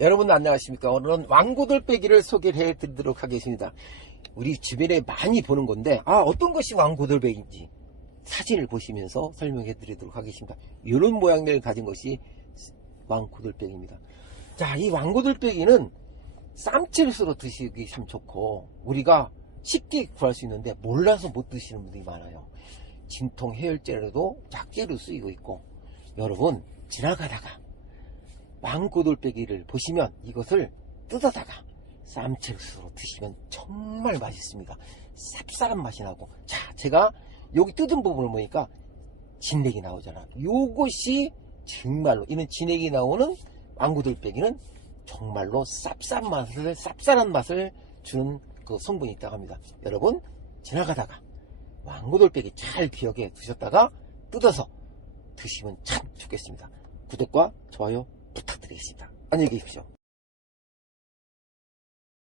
여러분 안녕하십니까? 오늘은 왕고들빼기를 소개를 해 드리도록 하겠습니다. 우리 주변에 많이 보는 건데 아 어떤 것이 왕고들빼기인지 사진을 보시면서 설명해 드리도록 하겠습니다. 이런 모양을 가진 것이 왕고들빼기입니다. 자이 왕고들빼기는 쌈채로서 드시기 참 좋고 우리가 쉽게 구할 수 있는데 몰라서 못 드시는 분들이 많아요. 진통 해열제로도 약재로 쓰이고 있고 여러분 지나가다가 왕고돌빼기를 보시면 이것을 뜯어다가 쌈채국수로 드시면 정말 맛있습니다. 쌉쌀한 맛이 나고 자 제가 여기 뜯은 부분을 보니까 진액이 나오잖아. 요것이 정말로 이는 진액이 나오는 왕고돌빼기는 정말로 쌉쌀한 맛을 쌉쌀한 맛을 주는 그 성분이 있다고 합니다. 여러분 지나가다가 왕고돌빼기 잘 기억해 두셨다가 뜯어서 드시면 참 좋겠습니다. 구독과 좋아요 드리겠습니다. 안녕히 계십시오.